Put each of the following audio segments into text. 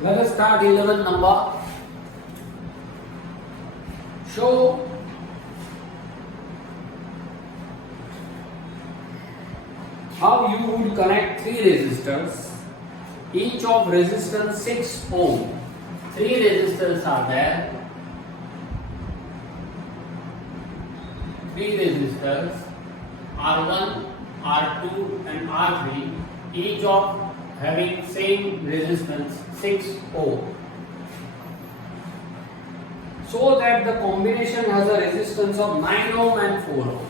Let us start 11th number. Show how you would connect three resistors, each of resistance 6 ohm. Three resistors are there. Three resistors R1, R2 and R3, each of having same resistance 6 ohm. So that the combination has a resistance of 9 ohm and 4 ohm.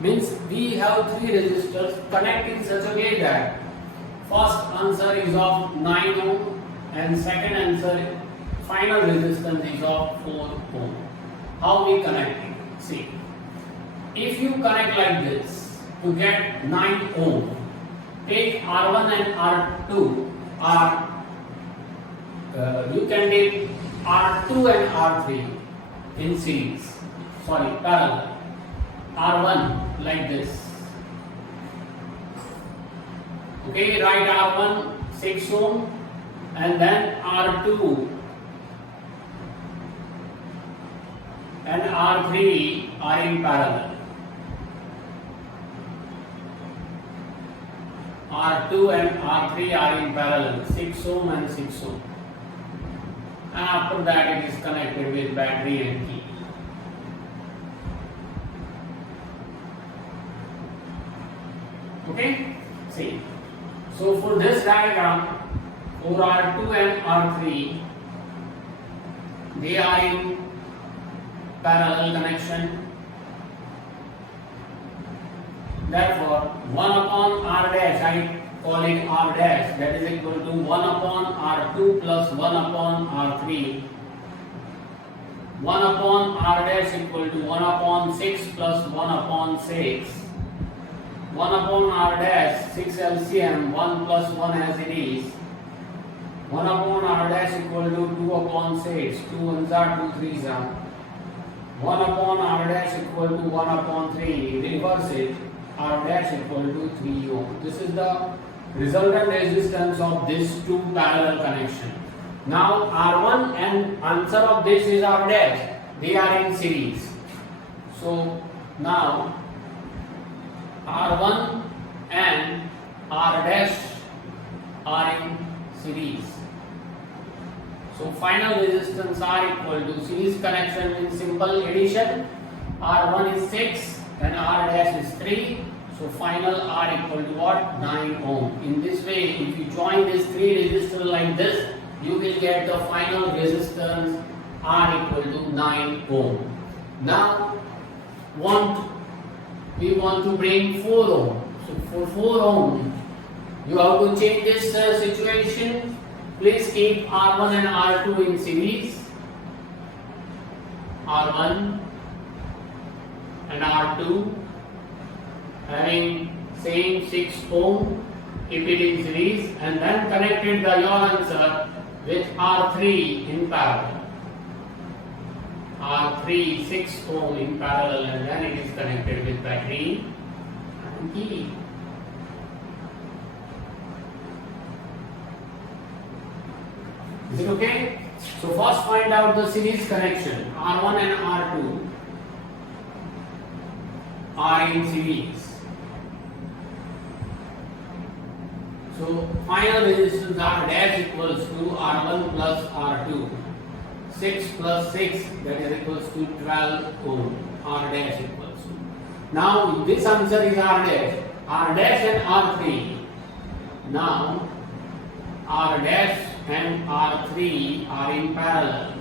Means we have three resistors connect in such a way that first answer is of 9 ohm and second answer final resistance is of 4 ohm. How we connect it? See, if you connect like this to get 9 ohm, take R1 and R2 you can take R2 and R3 in series, parallel. R1 like this. Okay, write R1 6 ohm and then R2 and R3 are in parallel. R2 and R3 are in parallel, 6 ohm and 6 ohm. And after that it is connected with battery and key. Okay? See. So for this diagram, for R2 and R3, they are in parallel connection. Therefore, 1 upon R dash, I call it R dash, that is equal to 1 upon R2 plus 1 upon R3. 1 upon R dash equal to 1 upon 6 plus 1 upon 6. 1 upon R dash, 6 LCM, 1 plus 1 as it is. 1 upon R dash equal to 2 upon 6, 2 ones are 2 threes are. 1 upon R dash equal to 1 upon 3, reverse it, R dash equal to 3 ohm. This is the resultant resistance of these two parallel connection. Now R1 and answer of this is R dash, they are in series. So now R1 and R dash are in series. So final resistance are equal to series connection in simple addition. R1 is 6 and R dash is 3. So final R equal to what? 9 ohm. In this way, if you join these three resistors like this, you will get the final resistance R equal to 9 ohm. Now we want to bring 4 ohm. So for 4 ohm, you have to change this situation. Please keep R1 and R2 in series. R1 and R2 having same 6 ohm, keep it in series and then connected your answer with R3 in parallel. R3 6 ohm in parallel and then it is connected with battery and key. Is it okay? So first find out the series connection. R1 and R2 are in series. So final resistance R dash equals to R1 plus R2. 6 plus 6, that is equals to 12 ohm. R dash equals to. Now this answer is R dash. R dash and R3. Now R dash and R3 are in parallel.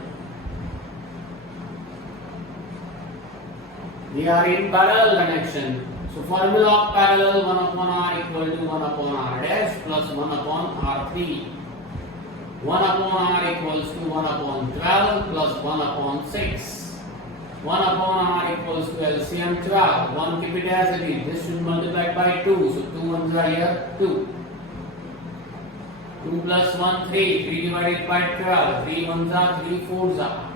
They are in parallel connection. So formula of parallel 1 upon R equal to 1 upon R dash plus 1 upon R3. 1 upon R equals to 1 upon 12 plus 1 upon 6. 1 upon R equals to LCM 12. 1 keep it as it is. This should multiply by 2. So 2 ones are here 2. 2 plus 1 3. 3 divided by 12. 3 ones are 3 fours are.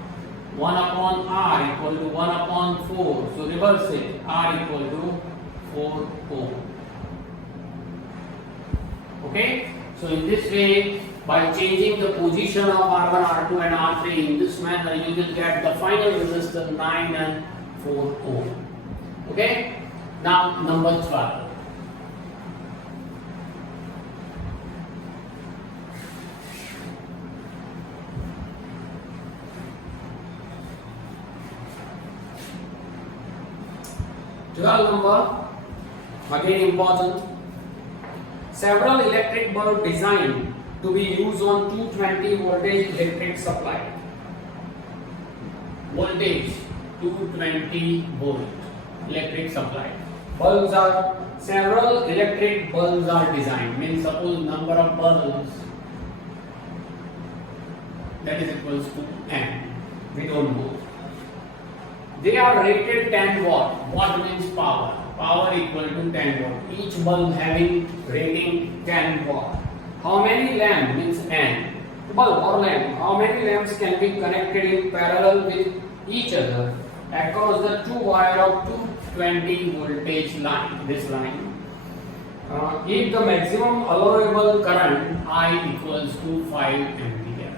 1 upon R equal to 1 upon 4. So reverse it. R equal to 4 ohm. Okay? So in this way By changing the position of R1, R2 and R3 in this manner, you will get the final resistance 9 and 4 ohm. Okay? Now number 12. Number, again important. Several electric bulb designed to be used on 220 voltage electric supply. Voltage 220 volt electric supply. Bulbs are, several electric bulbs are designed. Means suppose number of bulbs, that is equals to n. We don't know. They are rated 10 watt. Watt means power. Power equal to 10 watt. Each bulb having rating 10 watt. How many lamp means n. Bulb or lamp. How many lamps can be connected in parallel with each other across the two wire of 220 voltage line. This line. If the maximum allowable current I equals to 5 ampere.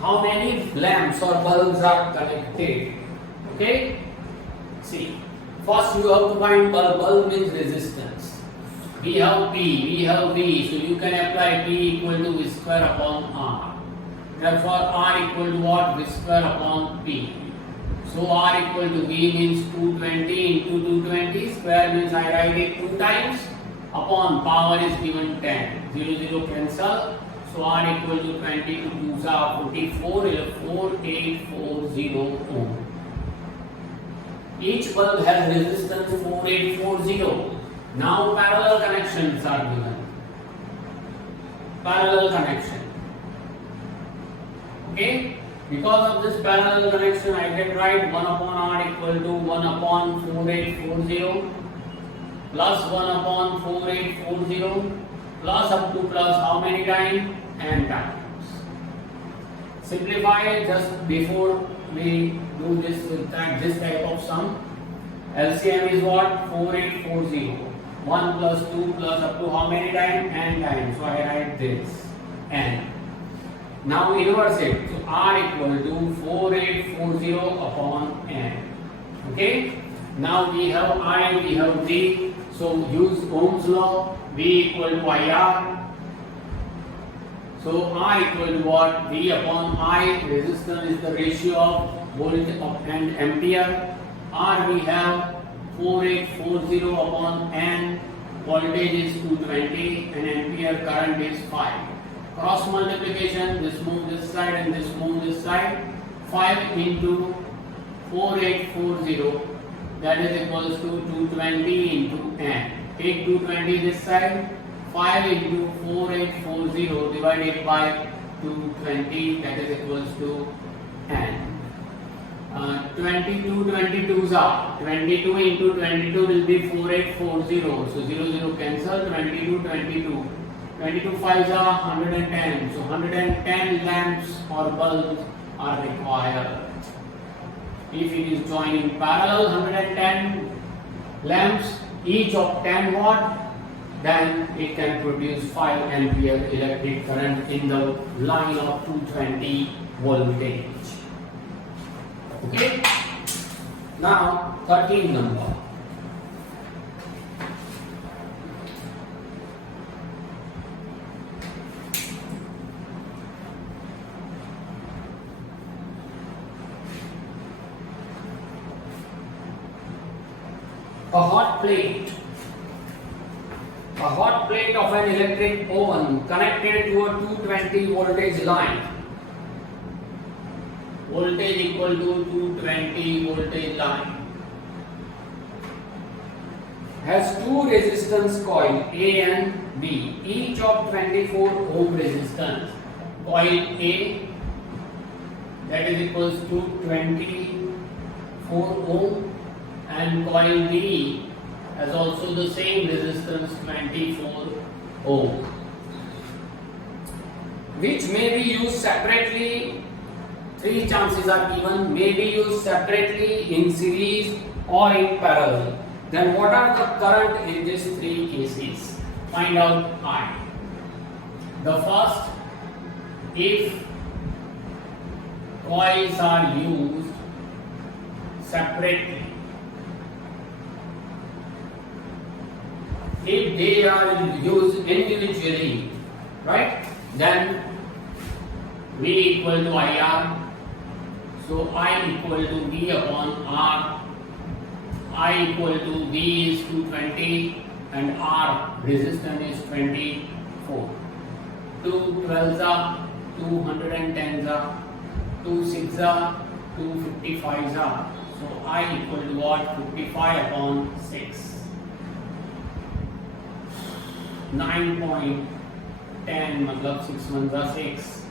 How many lamps or bulbs are connected? Okay? See, first you have to find bulb. Bulb means resistance. We have P, we have V, so you can apply P equal to V square upon R. Therefore, R equal to what? V square upon P. So R equal to V means 220 into 220. Square means I write it 2 times. Upon power is given 10. 0, 0 cancel. So R equal to 20 to 2 are 44, 4840 ohm. Each bulb has resistance 4840. Now parallel connections are given. Parallel connection. Okay? Because of this parallel connection, I can write 1 upon R equal to 1 upon 4840 plus 1 upon 4840 plus up to plus how many times? N times. Simplify just before we do this type of sum. LCM is what? 4840. 1 plus 2 plus up to how many times? N times. So I write this N. Now inverse it. So R equal to 4840 upon N. Okay? Now we have I, we have V. So use Ohm's law. V equal to IR. So I equal to what? V upon I. Resistance is the ratio of volt and ampere. R we have 4840 upon N. Voltage is 220 and ampere current is 5. Cross multiplication, this move this side and this move this side. 5 into 4840, that is equals to 220 into N. Take 220 this side. 5 into 4840 divided by 220, that is equals to N. 22 22s are 22 into 22 will be 4840. So 0 0 cancel. 22 22. 22 5s are 110. So 110 lamps or bulbs are required. If it is joined in parallel 110 lamps, each of 10 watt, then it can produce 5 ampere electric current in the line of 220 voltage. Okay? Now 13 number. A hot plate. A hot plate of an electric oven connected to a 220 voltage line. Voltage equal to 220 voltage line. Has two resistance coil A and B, each of 24 ohm resistance. Coil A, that is equals to 24 ohm, and coil B has also the same resistance 24 ohm, which may be used separately. 3 chances are given: may be used separately, in series or in parallel. Then what are the current in these 3 cases? Find out I. The first, if coils are used separately, if they are used individually, right, then V equal to IR. So I equal to V upon R. I equal to V is 220 and R resistance is 24. 2 12s are 210s are 2 6s are 255s are. So I equal to what? 55 upon 6. 9.10 मतलब 6 1s are 6.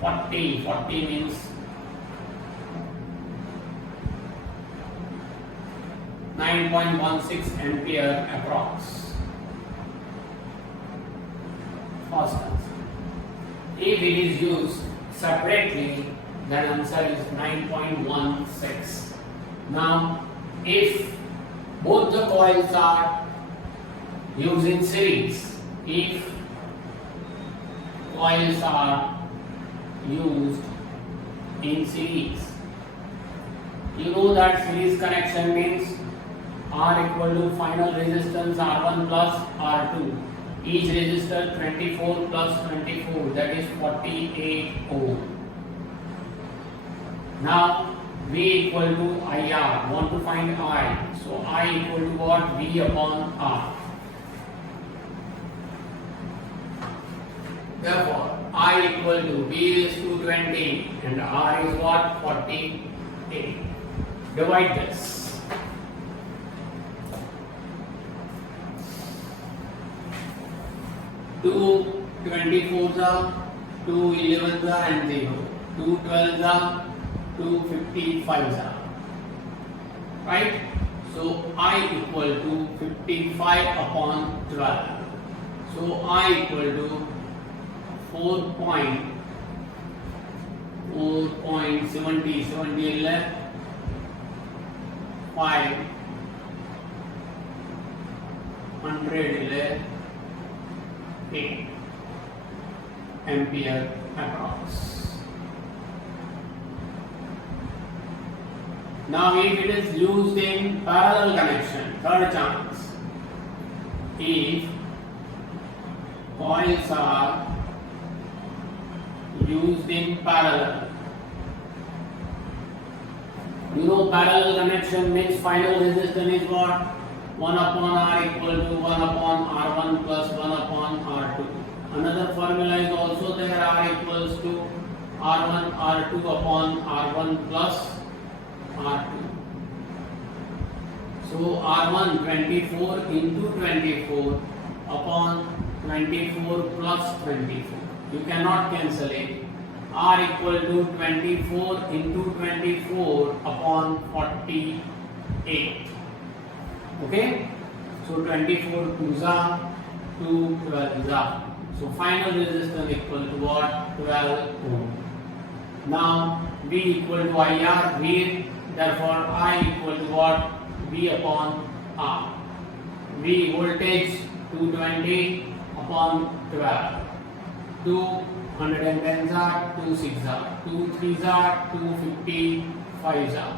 40 means 9.16 ampere approx. First answer. If it is used separately, then answer is 9.16. Now, if both the coils are used in series, if coils are used in series, you know that series connection means R equal to final resistance R1 plus R2. Each resistor 24 plus 24, that is 48 ohm. Now V equal to IR. Want to find I. So I equal to what? V upon R. Therefore, I equal to V is 220 and R is what? 48. Divide this. 2 24s are 2 11s are and 0. 2 12s are 2 55s are. Right? So I equal to 55 upon 12. So I equal to 4.70 500 8 ampere approx. Now if it is used in parallel connection, third chance, if coils are used in parallel, you know parallel connection means final resistance is what? 1 upon R equal to 1 upon R1 plus 1 upon R2. Another formula is also there, R equals to R1 R2 upon R1 plus R2. So R1 24 into 24 upon 24 plus 24. You cannot cancel it. R equal to 24 into 24 upon 48. Okay, so 24 2s are 2 12s are. So final resistance equal to what? 12 ohm. Now V equal to IR, V, therefore I equal to what? V upon R. V voltage 220 upon 12. 210s are 2 6s are 2 3s are 2 55s are.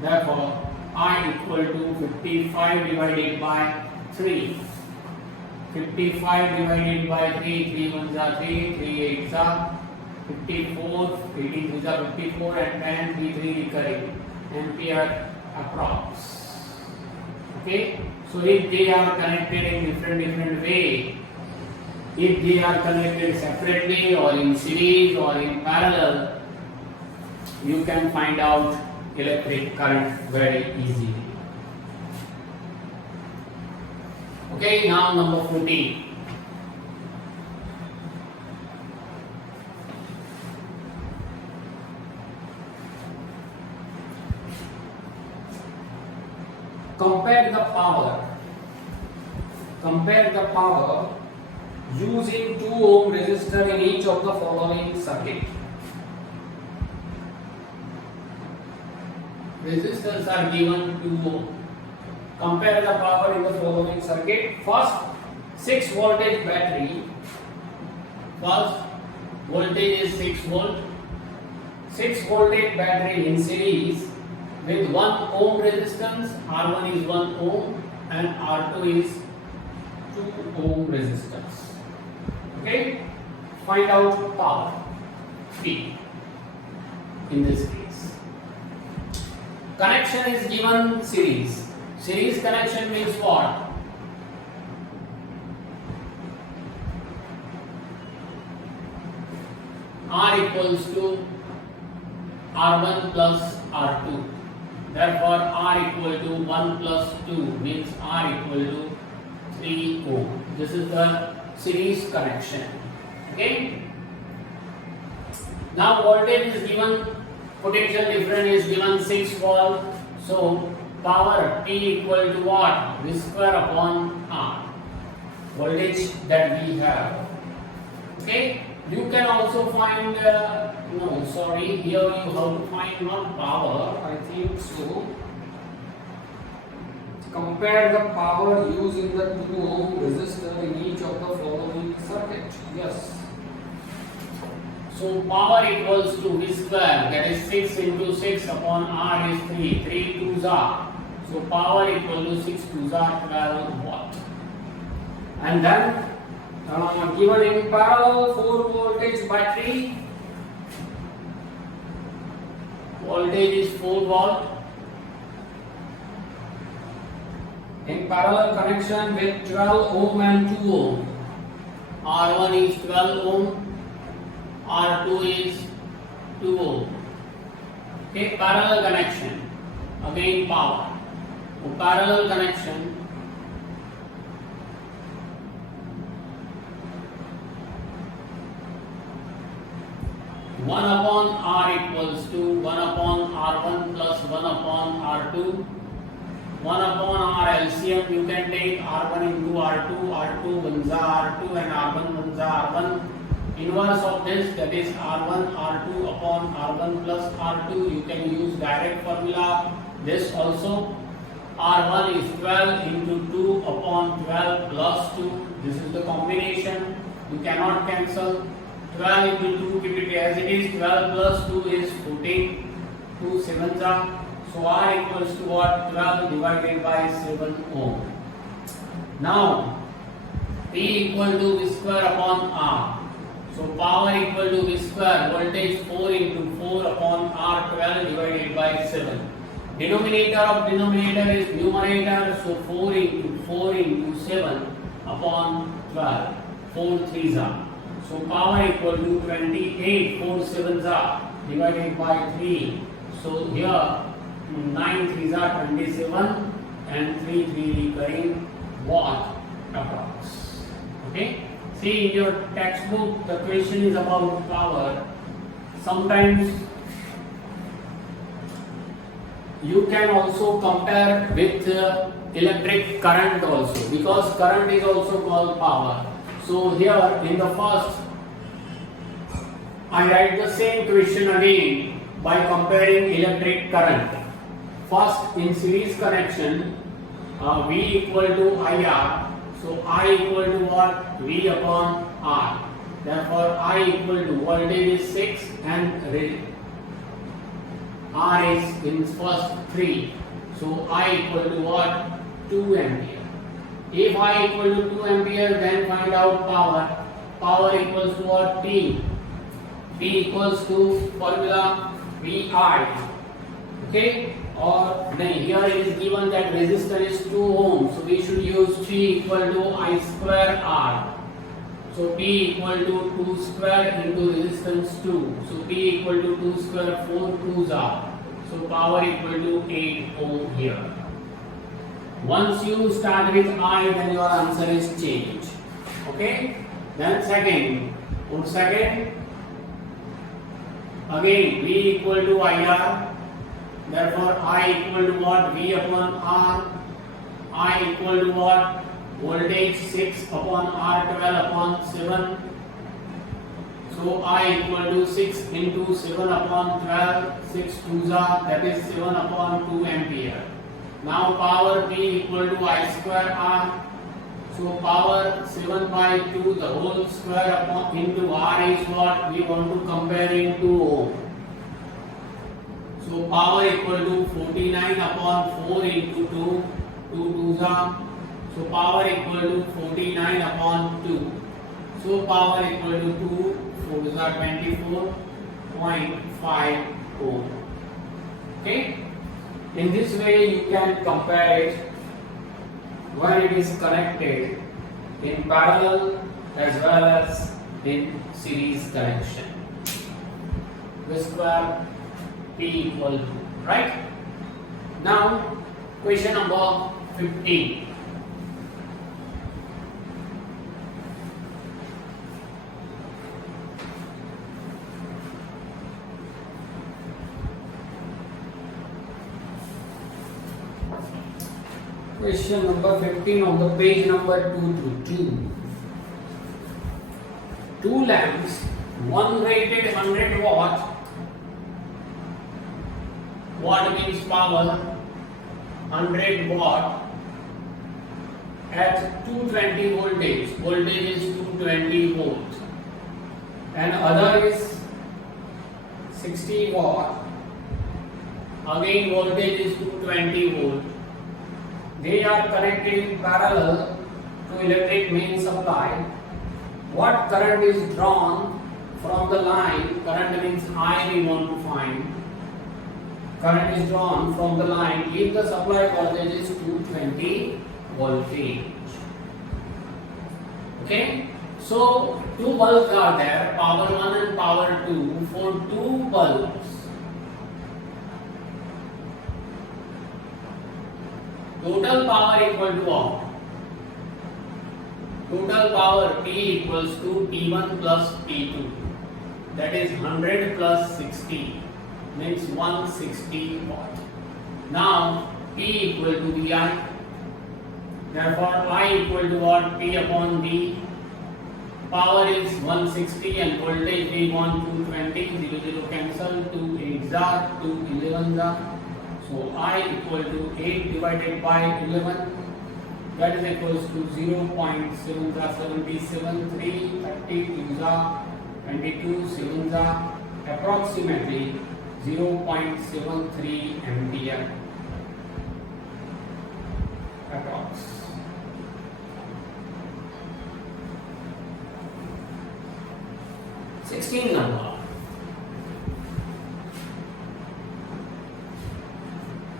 Therefore I equal to 55 divided by 3. 55 divided by 3, 3 1s are 3, 3 8s are 54, 18 3s are 54 and 10, 3 3 recurring ampere approx. Okay, so if they are connected in different way, if they are connected separately or in series or in parallel, you can find out electric current very easily. Okay, now number 14. Compare the power using 2 ohm resistor in each of the following circuit. Resistors are given 2 ohm. Compare the power in the following circuit. First, 6 voltage battery. First voltage is 6 volt. 6 voltage battery in series with 1 ohm resistance. R1 is 1 ohm and R2 is 2 ohm resistance. Okay, find out power P in this case. Connection is given series. Series connection means what? R equals to R1 plus R2. Therefore, R equal to 1 plus 2 means R equal to 3 ohm. This is the series connection. Okay. Now voltage is given, potential difference is given 6 volt. So power P equal to what? V square upon R. Voltage that we have. Okay. You can also find, no, sorry, here you have to find not power, I think so. Compare the power used in the 2 ohm resistor in each of the following circuit. Yes. So power equals to V square, that is 6 into 6 upon R is 3. 3 2s are. So power equal to 6 2s are 12 watt. And then given in parallel 4 voltage battery, voltage is 4 volt. In parallel connection with 12 ohm and 2 ohm. R1 is 12 ohm, R2 is 2 ohm. Okay, parallel connection. Again power. So, parallel connection. One upon R equals to 1 upon R1 plus 1 upon R2. 1 upon R LCM, you can take R1 into R2, R2 1 R2 and R1 1 R1. Inverse of this, that is R1 R2 upon R1 plus R2, you can use direct formula. This also, R1 is 12 into 2 upon 12 plus 2. This is the combination. You cannot cancel. 12 into 2, keep it as it is. 12 plus 2 is 14. 2 7s are. So R equals to what? 12 divided by 7 ohm. Now P equal to V square upon R. So power equal to V square, voltage 4 into 4 upon R, 12 divided by 7. Denominator of denominator is numerator, so 4 into 7 upon 12. 4 3s are. So power equal to 28, 4 7s are divided by 3. So here 9 3s are 27 and 3 recurring watt approx. Okay. See, in your textbook the question is about power. Sometimes you can also compare with electric current also, because current is also called power. So here in the first, I write the same question again by comparing electric current. First, in series connection, V equal to IR. So I equal to what? V upon R. Therefore, I equal to voltage is 6 and R is in first 3. So I equal to what? 2 ampere. If I equal to 2 ampere, then find out power. Power equals to what? P. P equals to formula VI. Okay? Or here it is given that resistor is 2 ohm. So we should use P equal to I square R. So P equal to 2 square into resistance 2. So P equal to 2 square, 4 2s are. So power equal to 8 ohm here. Once you start with I, then your answer is changed. Okay? Then second. Put second. Again, V equal to IR. Therefore, I equal to what? V upon R. I equal to what? Voltage 6 upon R, 12 upon 7. So I equal to 6 into 7 upon 12. 6 2s are, that is 7 upon 2 ampere. Now power P equal to I square R. So power 7 by 2 the whole square upon into R is what we want to compare into ohm. So power equal to 49 upon 4 into 2, 2 2s are. So power equal to 49 upon 2. So power equal to 2, 4s are 24.5 ohm. Okay? In this way you can compare it when it is connected in parallel as well as in series connection. V square P equal to, right? Now question number 15. Question number 15 on the page number 222. Two lamps, one rated 100 watt. Watt means power, 100 watt at 220 voltage. Voltage is 220 volt. And other is 60 watt. Again voltage is 220 volt. They are connected in parallel to electric main supply. What current is drawn from the line? Current means I we want to find. Current is drawn from the line if the supply voltage is 220 voltage. Okay? So two bulbs are there, power 1 and power 2. For two bulbs, total power equal to what? Total power P equals to P1 plus P2. That is 100 plus 60 means 160 watt. Now P equal to VI. Therefore I equal to what? P upon V. Power is 160 and voltage we want 220. 0 0 cancel. 2 8s are 2 11s are. So I equal to 8 divided by 11. That is equals to 0.77, 3, 30, 2s are 22, 7s are approximately 0.73 ampere. Approx. Sixteen number.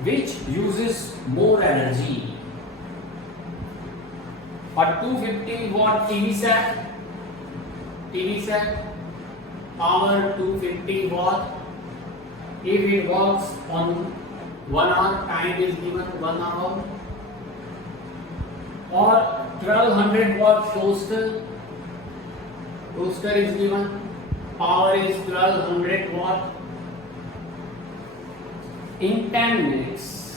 Which uses more energy? A 250 watt TV set, power 250 watt. If it works on 1 hour, time is given 1 hour. Or 1200 watt toaster is given, power is 1200 watt. In 10 minutes,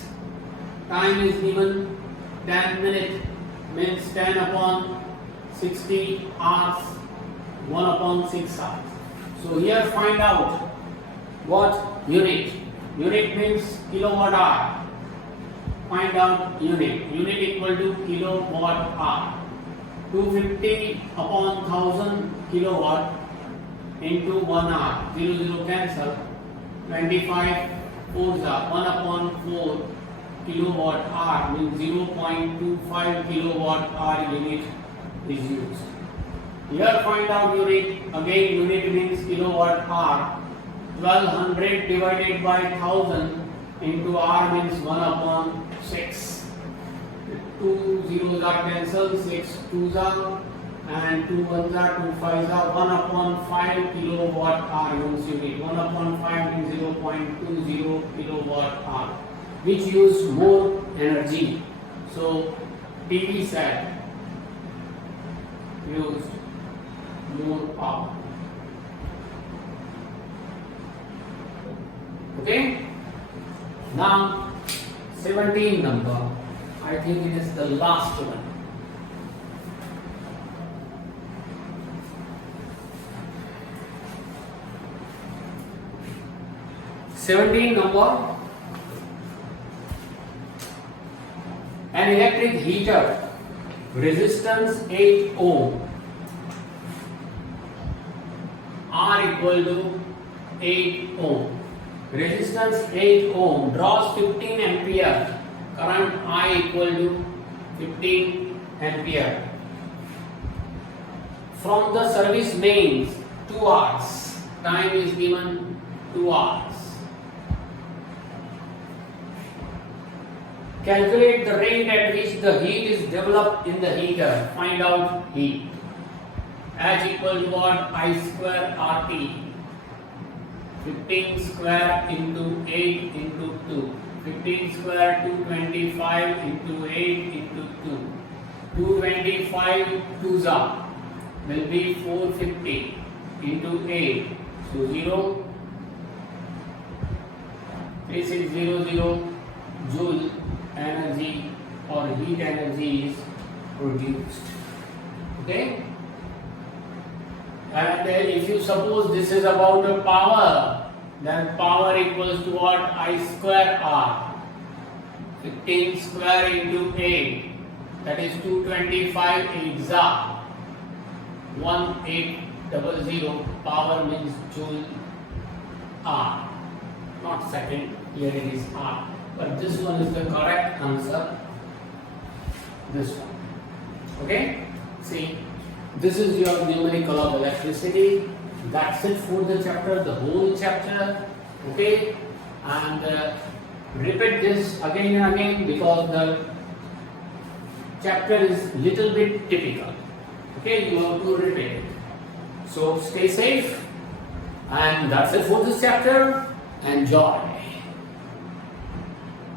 time is given 10 minutes means 10 upon 60 hours, 1 upon 6 hours. So here find out what unit. Unit means kilowatt hour. Find out unit. Unit equal to kilowatt hour. 250 upon 1000 kilowatt into 1 hour. 0 0 cancel. 25 4s are 1 upon 4 kilowatt hour means 0.25 kilowatt hour unit is used. Here find out unit. Again unit means kilowatt hour. 1200 divided by 1000 into R means 1 upon 6. 2 zeros are cancelled, 6 2s are, and 2 1s are, 2 5s are. 1 upon 5 kilowatt hour means unit. 1 upon 5 means 0.20 kilowatt hour, which use more energy. So TV set used more power. Okay? Now 17 number. I think it is the last one. number. An electric heater resistance 8 ohm, R equal to 8 ohm. Resistance 8 ohm draws 15 ampere. Current I equal to 15 ampere. From the service mains 2 hours. Time is given 2 hours. Calculate the rate at which the heat is developed in the heater. Find out heat. H equal to what? I square RT. 15 square into 8 into 2. 15 square 225 into 8 into 2. 225 2s are will be 450 into 8. So 0. 3600 joule energy or heat energy is produced. Okay? And then if you suppose this is about a power, then power equals to what? I square R. 15 square into 8, that is 225 exa. 1800, power means joule R, not second, here it is R. But this one is the correct answer. This one. Okay? See, this is your numerical of electricity. That's it for the chapter, the whole chapter. Okay? And repeat this again and again because the chapter is little bit typical. Okay? You have to repeat it. So stay safe. And that's it for this chapter. Enjoy.